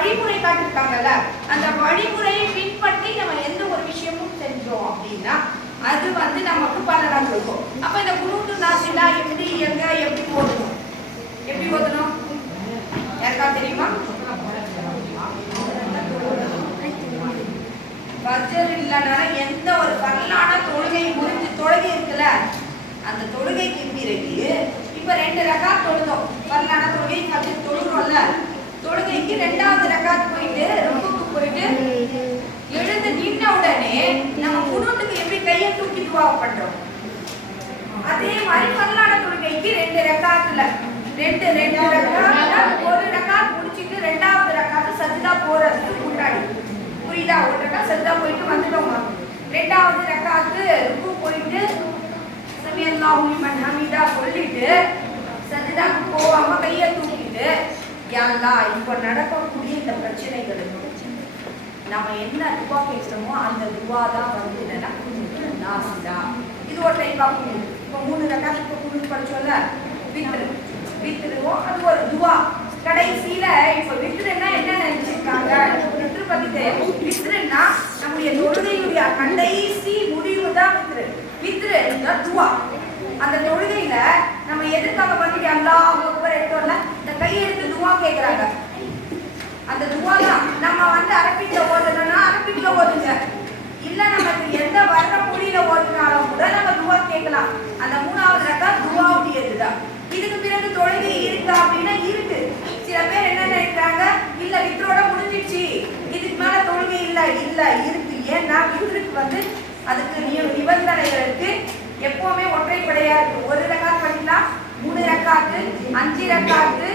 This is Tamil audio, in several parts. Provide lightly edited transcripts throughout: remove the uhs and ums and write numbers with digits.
வழிமுறை காட்டிருக்காங்கல்ல, அந்த வழிமுறையை பின்பற்றி நம்ம எந்த ஒரு விஷயமும் செஞ்சோம் அப்படின்னா அது வந்து நமக்கு பலனாக இருக்கும். அப்ப இந்த குனூத்து நாசிலா எப்படி எங்க எப்படி ஓதணும், எப்படி ஓதணும் யாருக்கா தெரியுமா? பஜர் இல்லைன்னா எந்த ஒரு பரலான தொழுகை முடிஞ்சு தொழுகை இருக்குல்ல, அந்த தொழுகைக்கு பிறகு இப்ப 2 ரகாத் தொழுதோம். பரலான தொழுகை பஜர் தொழுகிறோம்ல, தொழுகைக்கு 2வது ரகாத் போயிட்டு ருக்குக்கு போயிட்டு எழுந்து நின்ன உடனே நம்ம குனூத்துக்கு எப்படி கையை தூக்கி துவா பண்றோம், அதே மாதிரி பரலான தொழுகைக்கு 2 ரகாத்துல ஒரு ரகாத் முடிச்சிட்டு 2வது ரகாத் சஜ்தா போறதுக்கு முன்னாடி, புரியுதா? ஒரு ரகாத் சஜ்தா போயிட்டு வந்துட்டோமா, 2வது ரகாத்து ருக்கு போயிட்டு சமி அல்லாஹு லிமன் ஹமீதா சொல்லிட்டு சஜ்தாக்கு போகாம கையை தூக்கிட்டு யா அல்லாஹ் இப்போ நடக்கக்கூடிய இந்த பிரச்சனைகளுக்கு நம்ம என்ன துவா கேட்கிறோமோ அந்த துவா தான் வந்து என்னன்னா குனூத்து நாசிலா. இது ஒரு டைப் ஆஃப் குனூத். இப்போ 3 ரகாத் இப்போ குனூத் படிச்சோம்ல, வித்ருவோம், அது ஒரு துவா. கடைசியில இப்ப வித்ருன்னா என்ன நினைச்சிருக்காங்க, வித்ரு பத்தி தெரியும். வித்ருன்னா நம்முடைய தொழுகையுடைய கடைசி முடிவு தான் வித்ரு. வித்ரு இந்த துவா. அந்த தொழுகையில நம்ம எதுக்காக பண்ணிட்டு அல்லாஹ் அக்பர் எடுத்தோம்ல, இந்த கையை எடுத்து துவா கேட்கறாங்க. அந்த துவா தான் நம்ம வந்து அரபிக்ல ஓதணும்னா அரபிக்ல ஓதுங்க, இல்ல நமக்கு எந்த வர்ற மொழியில ஓதுனாலும் கூட நம்ம துவா கேட்கலாம். அந்த 3வது ரகாத் துவாவுடையதுதான். இதுக்கு பிறகு தொழுகை இருக்கா அப்படின்னா இருக்கு. சில பேர் என்ன நினைக்கிறாங்க, இல்ல வித்ரோட முடிஞ்சிடுச்சு, இதுக்கு மேல தொழுகை இல்ல இருக்கு. ஏன்னா வித்ருக்கு வந்து அதுக்கு நிபந்தனைகள் இருக்கு. எப்பவுமே ஒற்றைப்படையா இருக்கு. 1 ரகாத் பண்ணிக்கலாம், 3 ரகாத்து, 5 ரகாத்து,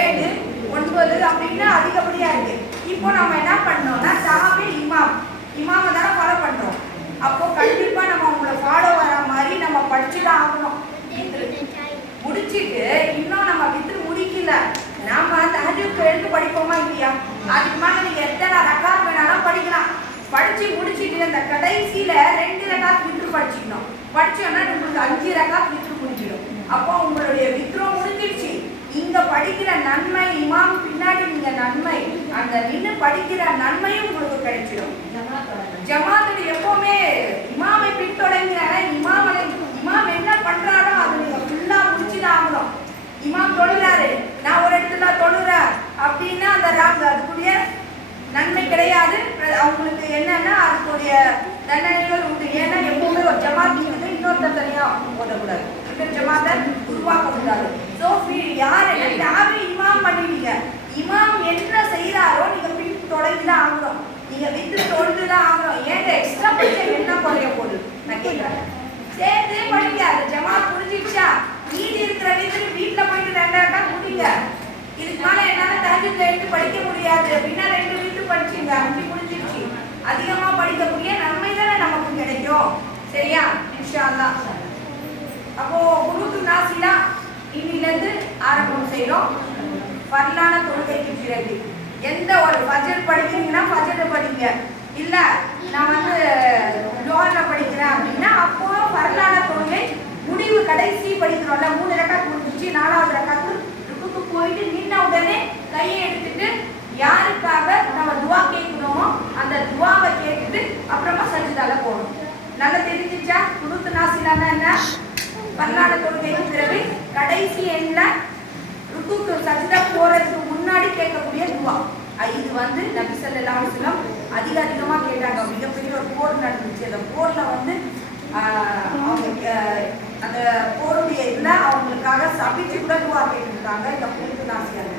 7, 9 அப்படின்னு அதிகப்படியா இருக்கு. இப்போ நம்ம என்ன பண்ணோம்னா சஹாபி இமாம தானே ஃபாலோ பண்றோம். அப்போ கண்டிப்பா நம்ம உங்களை ஃபாலோ வர மாதிரி நம்ம படிச்சுதான் ஆகணும். முடிச்சுட்டு இன்னும் நம்ம வித்ரு முடிக்கல, நாம தஹஜ்ஜுக்கு எழுந்து படிப்போமா இல்லையா? அதுக்கு மேல நீங்க எத்தனை ரகாத் வேணாலும் படிக்கலாம். படிச்சு முடிச்சுட்டு அந்த கடைசியில 2 ரகாத் வித்ரு படிச்சுக்கணும். படிச்சோம்னா உங்களுக்கு 5 ரகாத் வித்ரு முடிஞ்சிடும். அப்போ உங்களுடைய வித்ரும் முடிஞ்சிடுச்சு. இங்க படிக்கிற நன்மை, இமாம் பின்னாடி நீங்க நன்மை, அந்த நின்று படிக்கிற நன்மையும் உங்களுக்கு கிடைச்சிடும். ஜமாத்து எப்பவுமே இமாமை பின்தொடங்கிற இமாம் என்ன பண்றாரோ அது நீங்க ஃபுல்லா முடிச்சுதான் ஆகணும். இமாம் தொழுறாரு, நான் ஒரு இடத்துல தொழுறேன் அப்படின்னா அந்த அதுக்குரிய நன்மை கிடையாது. அவங்களுக்கு என்னன்னா அதுக்குரிய தண்டனைகள் உண்டு. ஏன்னா எப்பவுமே ஒரு ஜமாத் இருக்குது, இன்னொருத்தர் தனியா ஓதக்கூடாது, ஜமாத்தை உருவாக்க கூடாது. ஸோ யார் யாரும் இமாம் பண்ணிட்டீங்க, இமாம் என்ன செய்யறாரோ நீங்க பின் தொடங்கிதான் ஆகணும். நீங்க வித்து தொழுதுதான் ஆகணும். ஏங்க எக்ஸ்ட்ரா படிக்க என்ன குறைய போகுது நான் கேட்கிறேன். சேர்த்தே படிக்க அந்த ஜமாத் புரிஞ்சிடுச்சா, மீதி இருக்கிற வீட்டுல போயிட்டு 2 ரகாத் முடிங்க. இதுக்கு மேல என்னால தஹஜ்ஜுத்ல எடுத்து படிக்க முடியாது அப்படின்னா 2 வீட்டு படிச்சுங்க, 5 முடிஞ்சிடுச்சு. அதிகமா படிக்கக்கூடிய நன்மை தானே நமக்கு கிடைக்கும். சரியா? இன்ஷா அல்லாஹ். அப்போ குனூத்து நாசிலா இன்னிலிருந்து ஆரம்பம் செய்யறோம். பரலான தொழுகைக்கு பிறகு எந்த ஒரு ஃபஜர் படிக்கிறீங்கன்னா ஃபஜர் படிங்க, இல்ல நான் வந்து லோஹர்ல படிக்கிறேன் அப்படின்னா அப்போ பரலான தொழுகை முடிவு கடைசி படிக்கிறோம்ல, 3 ரகாத் முடிஞ்சிச்சு, 4வது ரகாத்து ருக்குக்கு போயிட்டு நின்ன உடனே கையை எடுத்துட்டு யாருக்காக நம்ம துவா கேட்கணுமோ அந்த துவாவை கேட்டுட்டு அப்புறமா சஜ்தால போகணும். நல்லா தெரிஞ்சிச்சா? குனூத்து நாசிலான்னா என்ன? பரலான தொழுகைக்கு பிறகு கடைசி எண்ணில ருக்குக்கு சஜ்தா போறதுக்கு முன்னாடி கேட்கக்கூடிய துவா. இது வந்து நபி ஸல்லல்லாஹு அலைஹி வஸல்லம் அதிகமா கேட்டாங்க. மிகப்பெரிய ஒரு போர் நடந்துச்சு. அந்த போர்ல வந்து அவங்க அந்த போருடைய இதுல அவங்களுக்காக சபிச்சு கூட துவா கேட்டிருக்காங்க இந்த குனூத்து நாசிலால.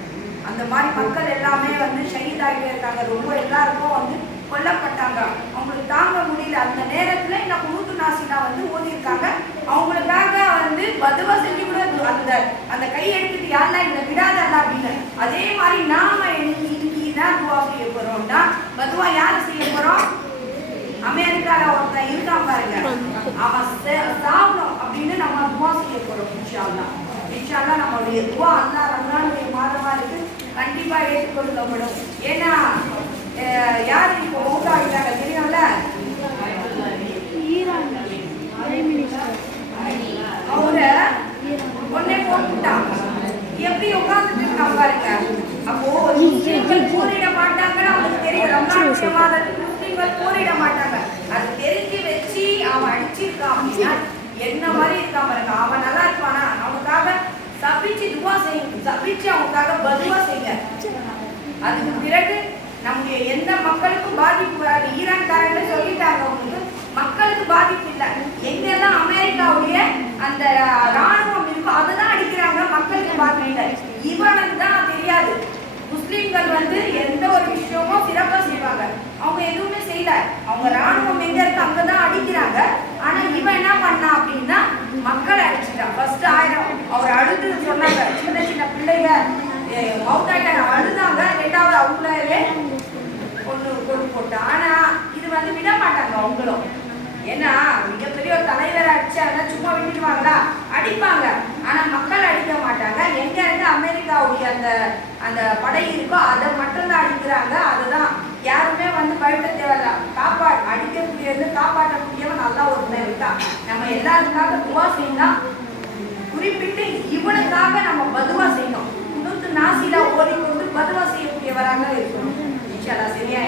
அந்த மாதிரி மக்கள் எல்லாமே வந்து ஷஹீதாகிட்டே இருக்காங்க. ரொம்ப எல்லாருக்கும் வந்து கொல்லப்பட்டாங்க. அவங்களுக்கு தாங்க முடியல. அந்த நேரத்துல இந்த குனூத்து நாசிலா வந்து ஓதிருக்காங்க. அவங்களுக்காக வந்து பதுவா செஞ்சு கூட அந்த கை எடுத்துட்டு யாரெல்லாம் இந்த விடாதல்ல அப்படின்னு. அதே மாதிரி நாம இன்னைக்கு தான் துவா செய்ய போறோம்னா பதுவா யாரு செய்ய போறோம்? அமெரிக்கால ஒருத்தன் இருக்கான் பாருங்க, அவன் சாவணும் அப்படின்னு நம்ம துவா செய்ய போறோம். இன்ஷா அல்லாஹ். இன்ஷா அல்லாஹ் நம்மளுடைய துவா அல்லாஹ் ரமலானுடைய மாதமா இருக்கு, கண்டிப்பா ஏற்றுக்கொள்ளப்படும். ஏன்னா யாரு இப்போ மௌத்தாகிட்டாங்க தெரியும்ல, அவரை ஒன்னே போட்டுட்டான். எப்படி உட்கார்ந்துட்டு இருக்கான் பாருங்க. அப்போ முஸ்லிம்கள் போரிட மாட்டாங்கன்னு அவனுக்கு தெரியும். ரமலானுடைய மாதத்துக்கு முஸ்லிம்கள் போரிட மாட்டாங்க. அது தெரிஞ்சு வச்சு அவன் அடிச்சிருக்கான் அப்படின்னா என்ன மாதிரி இருக்கான் பாருங்க. அவன் நல்லா இருப்பானா? அவனுக்காக சபிச்சு துவா செய்யுங்க, சபிச்சு அவனுக்காக பதுவா செய்யுங்க. அதுக்கு பிறகு நம்முடைய எந்த மக்களுக்கும் பாதிப்பு வராது. ஈரான்காரங்க சொல்லிட்டாங்க, அவங்களுக்கு மக்களுக்கு பாதிப்பு இல்லை. எங்கெல்லாம் அமெரிக்காவுடைய அந்த ராணுவம் இருக்கோ அதை தான் அடிக்கிறாங்க, மக்களுக்கு பாதிப்பு இல்லை. இவனுக்கு தான் தெரியாது. முஸ்லிம்கள் எந்த ஒரு விஷயமும் சிறப்பா செய்வாங்க, அவங்க எதுவுமே செய்யல. அவங்க ராணுவம் எங்க இருக்கு அங்கதான் அடிக்கிறாங்க. ஆனா இவன் என்ன பண்ணா அப்படின்னா மக்களை அடிச்சுட்டான். ஃபர்ஸ்ட் 1000 அவர் அழுது சொன்னாங்க, சின்ன சின்ன பிள்ளைங்க மவுத்தாட்ட அழுதாங்க. ரெண்டாவது அவங்களே கொண்டு போட்டான். ஆனா இது விட மாட்டாங்க அவங்களும். ஏன்னா மிகப்பெரிய ஒரு தலைவர் அடிச்சாங்க, சும்மா விட்டுடுவாங்களா? அடிப்பாங்க. ஆனா மக்கள் அடிக்க மாட்டாங்க. எங்க இருந்து அமெரிக்காவுடைய அந்த அந்த படை இருக்கோ அதை மட்டும்தான் அடிக்கிறாங்க. அதுதான் யாருமே பயப்பட தேவையில்ல. அடிக்கக்கூடியது காப்பாற்றக்கூடியவன் நல்லா ஒரு துணை இருக்கா. நம்ம எல்லாருக்காக துவா செய்யலாம். குறிப்பிட்டு இவனுக்காக நம்ம பதுவா செய்யணும். குடுத்து நாசிலா ஓடிக்கொண்டு பதுவா செய்யக்கூடியவராக இருக்கணும். இன்ஷால்லா சரியா.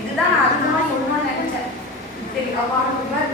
இதுதான் நான் அதிகமா சொல்லணும்னு நினைச்சேன். சரி, அல்லாஹ் அக்பர்.